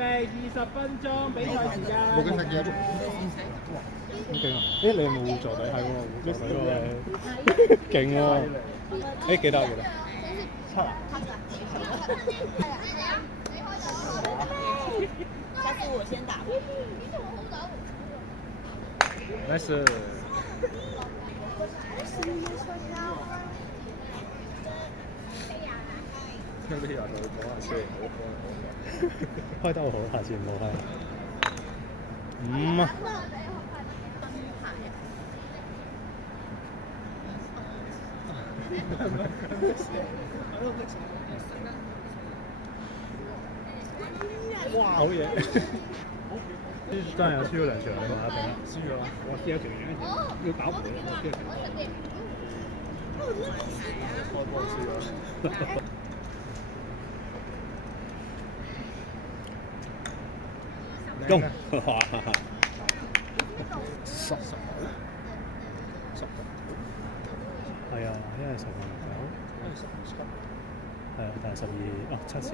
20分鐘比賽時間。冇咁實嘅。好勁啊！你有冇座底係喎？座底喎，勁喎！幾多？7啊！下次我先打。Nice。呢啲人就講下先，開得好，下次唔好開。5啊！哇！好嘢！真係有輸咗2場，你話一定啊？輸咗，我輸1場嘢，要打回嚟，我輸1場。開波輸咗。中！10係啊，因為10個9，係啊，但係12，7先。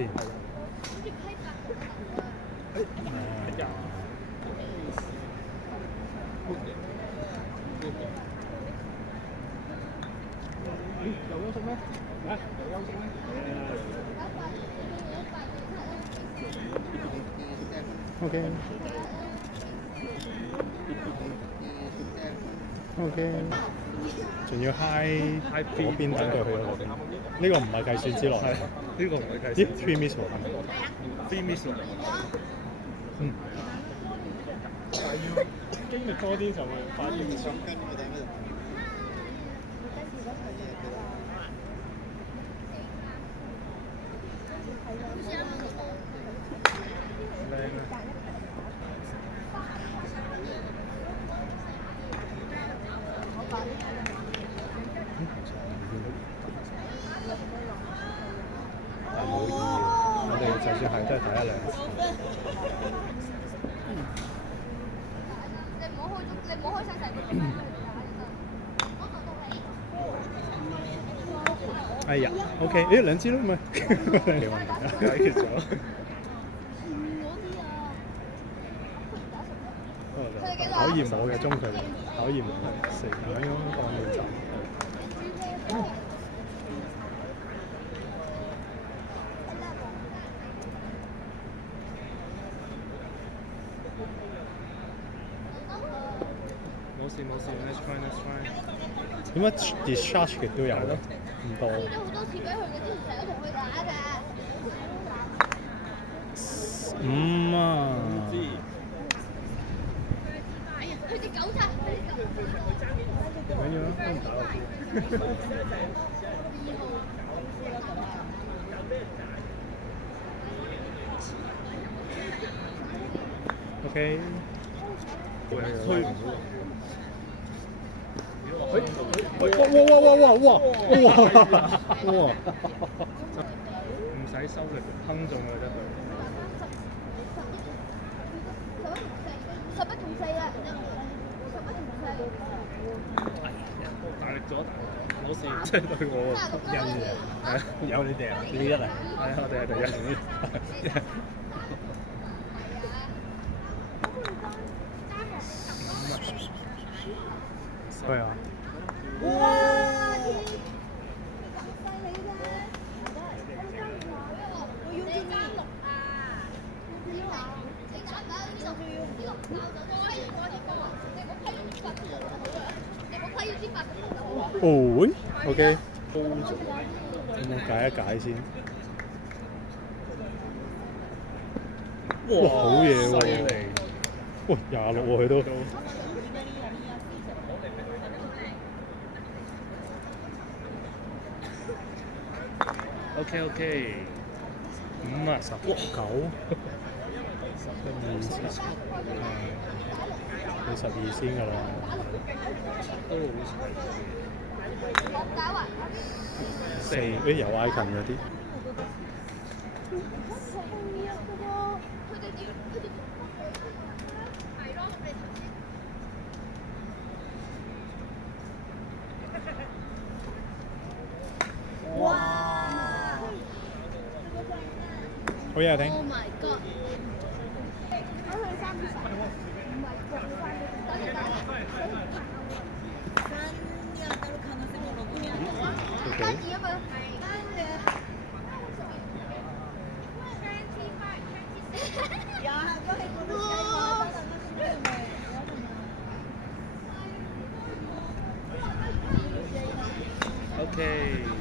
有休息咩？有休息咩？OK。OK。仲要 high 嗰邊等佢去嗰邊，呢個唔係計算之內。呢個唔係計算。3 miss 喎。3 miss 喎。嗯。經歷多啲就會發現唔上。但係冇意義，我哋就算係都係睇1、2次。你唔好開聲成個。哎呀 ，OK， 2支咯，咪解決咗。考驗我嘅中距離，考驗我4咁樣放你走。冇事 ，let's try。點解 discharge 嘅都有咧？唔多。好多次俾佢嘅，之前成日同佢打嘅。5啊！唔知。佢隻狗仔。唔緊要啦，都唔打落去。OK。哇！唔使收力，坑中佢得佢。11同4啦，11同4。大力咗，冇事，即係對我印嘅。係啊，有你哋啊，你1啊。係啊，我哋係第1。係啊。哇！哦，OK， 高咗，我解一解先。哇，好嘢喎！哇，26喎佢都。OK， 5啊10，9，12，你12先㗎啦。4，有挨近嗰啲。哇！好嘢啊，頂！ Oh my god！ OK。